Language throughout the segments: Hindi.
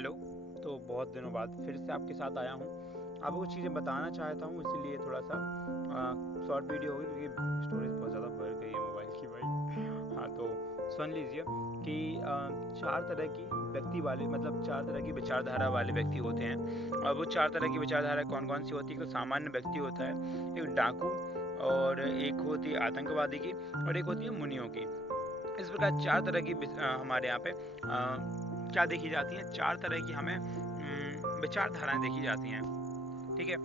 हेलो। तो बहुत दिनों बाद फिर से आपके साथ आया हूँ। आपको कुछ चीज़ें बताना चाहता हूँ, इसीलिए थोड़ा सा शॉर्ट वीडियो होगी क्योंकि स्टोरेज बहुत ज़्यादा बढ़ गई है मोबाइल की भाई। हाँ, तो सुन लीजिए कि चार तरह की व्यक्ति वाले मतलब चार तरह की विचारधारा वाले व्यक्ति होते हैं। और वो चार तरह की विचारधारा कौन कौन सी होती है? तो सामान्य व्यक्ति होता है, एक डाकू, और एक होती है आतंकवादी की, और एक होती है मुनियों की। इस प्रकार चार तरह की हमारे यहाँ पे क्या देखी जाती है, चार तरह की हमें विचारधाराएं देखी जाती हैं। ठीक है,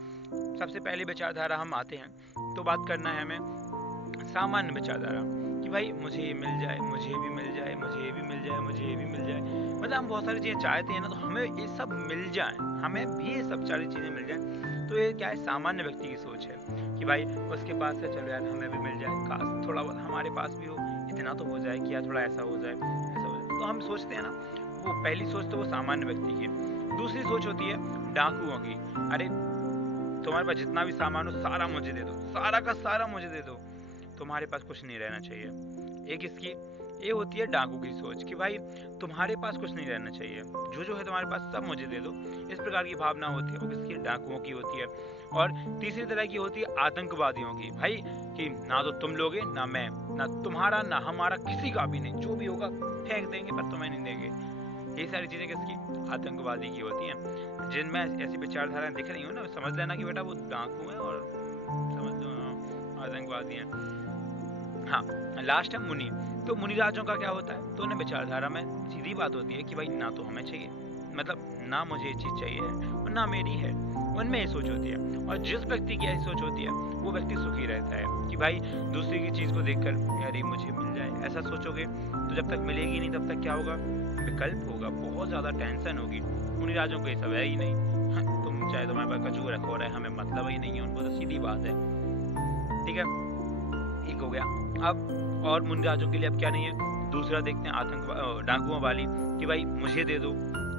सबसे पहली विचारधारा हम आते हैं तो बात करना है हमें सामान्य विचारधारा कि भाई मुझे ये मिल जाए, मुझे भी मिल जाए, मुझे ये भी मिल जाए, मुझे ये भी मिल जाए। मतलब हम बहुत सारी चीज़ें चाहते हैं ना, तो हमें ये सब मिल जाए, हमें भी ये सब सारी चीज़ें मिल जाए। तो ये क्या है, सामान्य व्यक्ति की सोच है कि भाई उसके पास है, चलो यार हमें भी मिल जाए, काश थोड़ा बहुत हमारे पास भी हो, इतना तो हो जाए कि यार थोड़ा ऐसा हो जाए, ऐसा हो जाए। तो हम सोचते हैं ना, वो पहली सोच तो वो सामान्य व्यक्ति की। दूसरी सोच होती है डाकुओं की। अरे तुम्हारे पास जितना भी सामान हो सारा मुझे दे दो, सारा का सारा मुझे दे दो, तुम्हारे पास कुछ नहीं रहना चाहिए। एक इसकी ये होती है डाकू की सोच कि भाई तुम्हारे पास कुछ नहीं रहना चाहिए, जो है तुम्हारे पास सब मुझे दे दो। इस प्रकार की भावना होती है, वो किसकी? डाकुओं की होती है। और तीसरी तरह की होती है आतंकवादियों की, भाई कि ना तो तुम लोगे ना मैं, ना तुम्हारा ना हमारा, किसी का भी नहीं, जो भी होगा फेंक देंगे पर तुम्हें नहीं देंगे। ये सारी चीजें किसकी? आतंकवादी की होती हैं। जिनमें ऐसी विचारधाराएं दिख रही हो ना, समझ लेना कि बेटा वो डाकू है, और समझ लो आतंकवादी हैं। हाँ, लास्ट है मुनि। तो मुनि राजों का क्या होता है? तो उन्हें विचारधारा में सीधी बात होती है कि भाई ना तो हमें चाहिए, मतलब ना मुझे ये चीज़ चाहिए है और ना मेरी है। उनमें ये सोच होती है। और जिस व्यक्ति की ऐसी सोच होती है वो व्यक्ति सुखी रहता है कि भाई दूसरे की चीज़ को देखकर यार ये मुझे मिल जाए, ऐसा सोचोगे तो जब तक मिलेगी नहीं तब तक क्या होगा? विकल्प होगा, बहुत ज़्यादा टेंशन होगी। मुनि राजों को ये सब है ही नहीं। हाँ, तुम चाहे तुम्हारे पास कचू रखो रहे, हमें मतलब ही नहीं है, उनको तो सीधी बात है। ठीक है, एक हो गया। अब और मुनि राजों के लिए अब क्या नहीं है? दूसरा देखते हैं डाकुओं वाली कि भाई मुझे दे दो।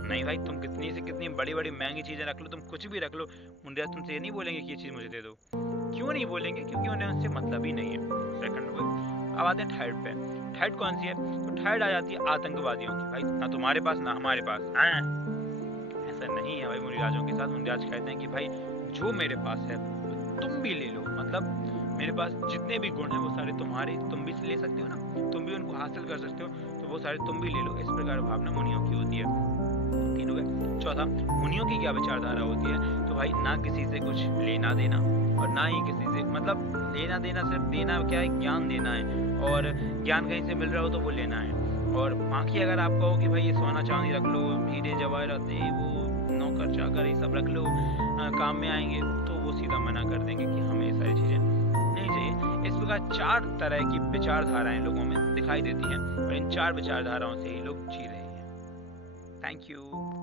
नहीं भाई, तुम कितनी से कितनी बड़ी बड़ी महंगी चीजें रख लो, तुम कुछ भी रख लो, मुनि राज तुमसे ये नहीं बोलेंगे कि ये चीज मुझे दे दो। क्यों नहीं बोलेंगे? क्योंकि उन्हें उससे मतलब ही नहीं है। सेकंड वो। अब आते हैं थर्ड पे। थर्ड कौन सी है? तो थर्ड आ जाती है आतंकवादियों की। भाई ना तुम्हारे पास ना हमारे पास। ऐसा नहीं है भाई मुनि राजों के साथ। मुनि राज कहते हैं कि भाई जो मेरे पास है तुम भी ले लो, मतलब मेरे पास जितने भी गुण हैं वो सारे तुम्हारे, तुम भी ले सकते हो ना, तुम भी उनको हासिल कर सकते हो, तो वो सारे तुम भी ले लो। इस प्रकार भावना मुनियों की होती है। तीन हो गए। चौथा, मुनियों की क्या विचारधारा होती है? तो भाई ना किसी से कुछ लेना देना, और ना ही किसी से, मतलब लेना देना, सिर्फ देना क्या है? ज्ञान देना है, और ज्ञान कहीं से मिल रहा हो तो वो लेना है। और बाकी अगर आप कहो कि भाई ये सोना चांदी रख लो, हीरे जवाहरात ये वो नौकर चाकर ये सब रख लो, काम में आएंगे, तो वो सीधा मना कर देंगे कि हमें ये सारी चीज़ें नहीं चाहिए। इस प्रकार चार तरह की विचारधाराएं लोगों में दिखाई देती हैं, और इन चार विचारधाराओं से ही लोग जी रहे हैं। Thank you.